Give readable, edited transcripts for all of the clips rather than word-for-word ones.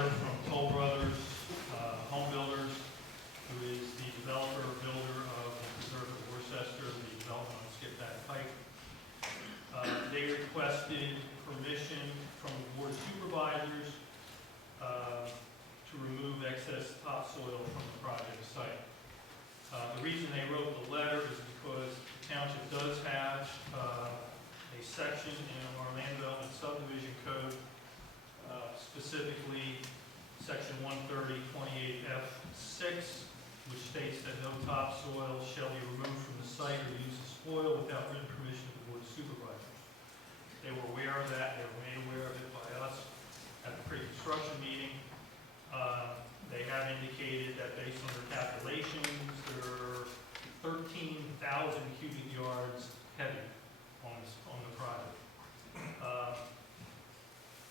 letter from Toll Brothers Home Builders, who is the developer or builder of the preserve of Worcester, the development on Skipjack Pike. They requested permission from the Board of Supervisors to remove excess topsoil from the project site. The reason they wrote the letter is because the township does have a section in our land development subdivision code, specifically section 130-28F6, which states that no topsoil shall be removed from the site or used as spoil without written permission of the Board of Supervisors. They were aware of that. They were made aware of it by us at the pre-construction meeting. They have indicated that based on their calculations, they're 13,000 cubic yards heavy on the project.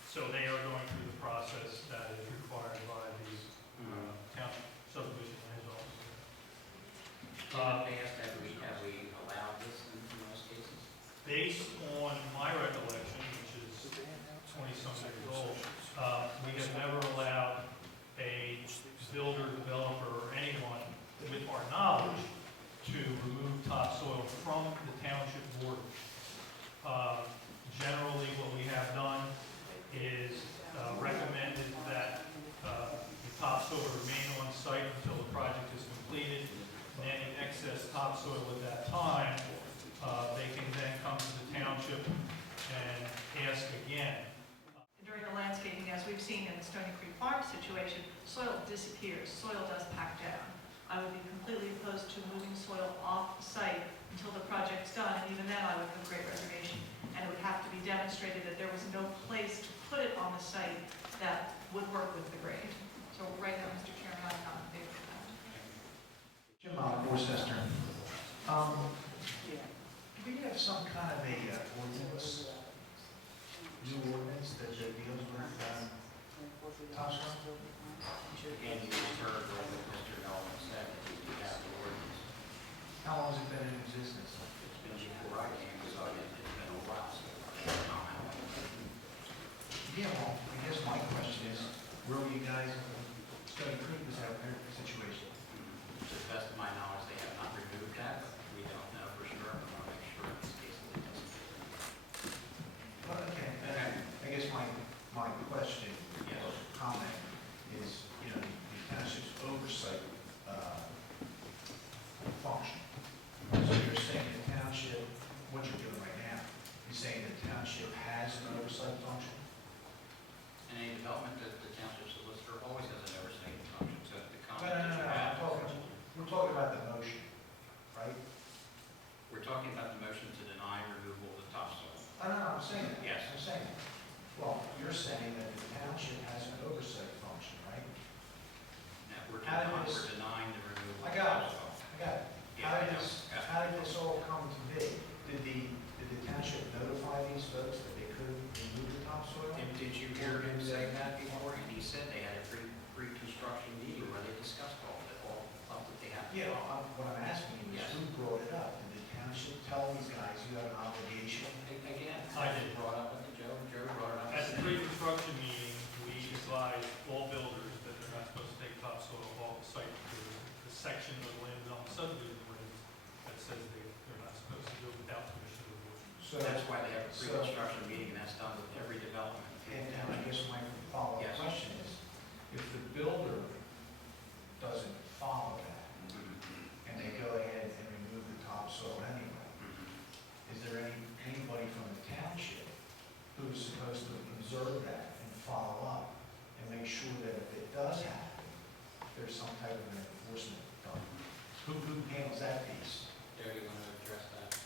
So they are going through the process that is required by the township subdivision land officer. In the past, have we allowed this in most cases? Based on my recollection, which is 20-some years old, we have never allowed a builder, developer, or anyone with our knowledge to remove topsoil from the township border. Generally, what we have done is recommended that the topsoil remain on site until the project is completed, and any excess topsoil at that time, they can then come to the township and ask again. During the landscaping, as we've seen in the Stoney Creek Farms situation, soil disappears, soil does pack down. I would be completely opposed to moving soil off the site until the project's done, and even then I would have great reservation. And it would have to be demonstrated that there was no place to put it on the site that would work with the grade. So right now, Mr. Chairman, I'm not in favor of that. Jim Mollick, Worcester. Do we have some kind of a ordinance, new ordinance that deals with topsoil? And you just heard what Mr. Nolan said, that we have the ordinance. How long has it been in existence? It's been before I came, so it's been a while, so I don't know how long. Yeah, well, I guess my question is, where were you guys when Stoney Creek was out there situation? To the best of my knowledge, they have not removed that, but we don't know for sure. I want to make sure in this case that it doesn't. Well, okay, I guess my question, or comment is, you know, the township's oversight function. So you're saying the township, what you're doing right now, you're saying the township has an oversight function? In any development, the township solicitor always has an oversight function, so if the No, comment that you have. we're talking about the motion, right? We're talking about the motion to deny removal of the topsoil. No, I'm saying that. Yes. I'm saying that. Well, you're saying that the township has an oversight function, right? Now, we're How did denying the removal I of got it. topsoil. I got it. Yeah, I know. How did this all come to be? Did the township notify these folks that they couldn't remove the topsoil? Did you hear him say that before? And he said they had a pre-construction meeting where they discussed all that they have. Yeah, what I'm asking you is Yes. who brought it up? Did the township tell these guys you have an obligation? Again, I did. Brought up with Joe. Joe brought it up. At the pre-construction meeting, we advised all builders that they're not supposed to take topsoil off the site. There's the section of the land development subdivision ordinance that says they're not supposed to do it without permission of the board. So That's why they have a pre-construction meeting, and that's done with every development. And I guess my follow-up Yes. question is, if the builder doesn't follow that, and they go ahead and remove the topsoil anyway, is there anybody from the township who's supposed to observe that and follow up and make sure that if it does happen, there's some type of an enforcement done? Who handles that piece? Joe, you want to address that?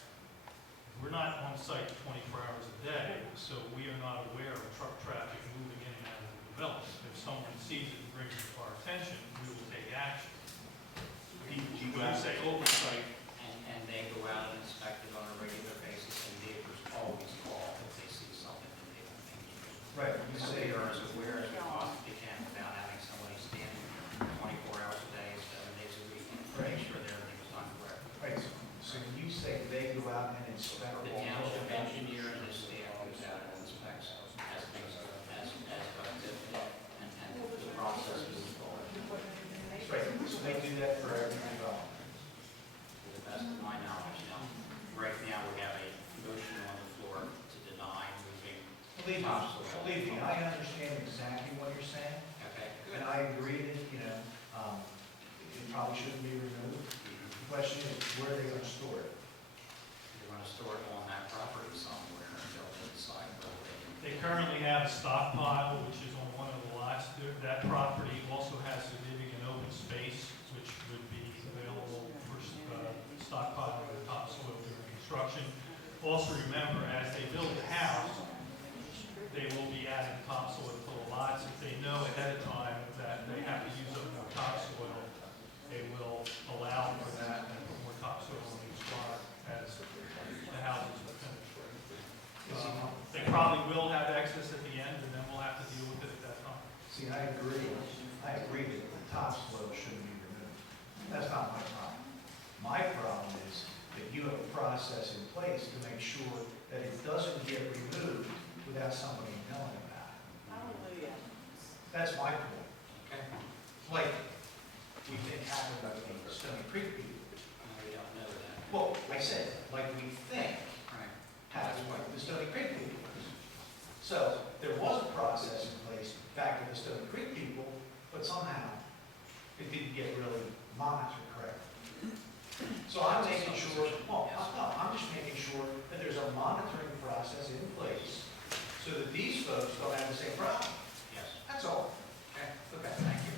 We're not on site 24 hours a day, so we are not aware of truck traffic moving in and out of the development. If someone sees it and brings it to our attention, we will take action. When you say oversight, And they go out and inspect it on a regular basis, and neighbors always call if they see something that they don't think is right. Right, you So say, they are as aware as we possibly can without having somebody standing 24 hours a day, 7 days a week, and make sure that everything is done correctly. right, so when you say they go out and inspect The all township those- engineer and his staff goes out and inspects as things, as does Tiffany and the They do that for every development. To the best of my knowledge, now, right now, we have a motion on the floor to deny moving topsoil. Believe me, I understand exactly what you're saying, Okay, good. and I agree that, it probably shouldn't be removed. The question is, where are they gonna store it? You're going to store it on that property somewhere until they decide whether they can. They currently have a stockpile, which is on one of the lots. That property also has significant open space, which would be available for stockpiling of topsoil during construction. Also remember, as they build the house, they will be adding topsoil to the lots. If they know ahead of time that they have to use up more topsoil, they will allow for that and put more topsoil on each lot as the houses are finished. They probably will have excess at the end, and then we'll have to deal with it at that time. See, I agree that the topsoil shouldn't be removed. That's not my problem. My problem is that you have a process in place to make sure that it doesn't get removed without somebody knowing about it. Hallelujah. That's my point. Okay. Like, we think happened with the Stoney Creek people. We don't know that. Well, I said, like we think Right. happened with the Stoney Creek people. So, there was a process in place back with the Stoney Creek people, but somehow it didn't get really monitored correctly. So I'm making sure, I'm just making sure that there's a monitoring process in place so that these folks don't have the same problem. Yes. That's all. Okay. Okay. Thank you.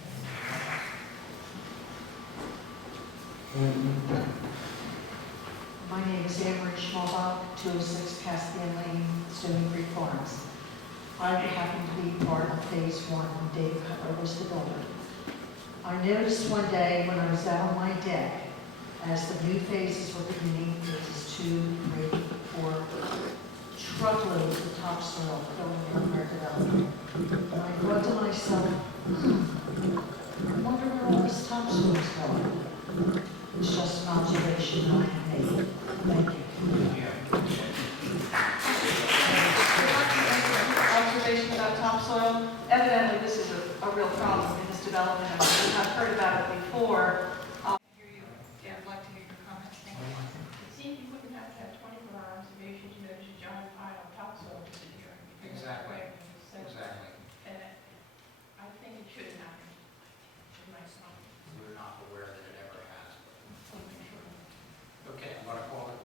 My name is Anne Marie Schmalbach, 206 Caspian Lane, Stoney Creek Farms. I happen to be part of Phase 1 of Dave Cutler was the builder. I noticed one day when I was out on my deck, as the new phases were beginning, phases 2, 3, 4, truckloads of topsoil filling in our development. And I thought to myself, I wonder where all this topsoil is going. It's just an observation I have made. Thank you. Observation about topsoil. Evidently, this is a real problem in this development. I've heard about it before. I'll hear you. Yeah, I'd like to hear your comments. Thank you. It seems you wouldn't have to have 24-hour observation to notice a giant pile of topsoil disappearing. Exactly.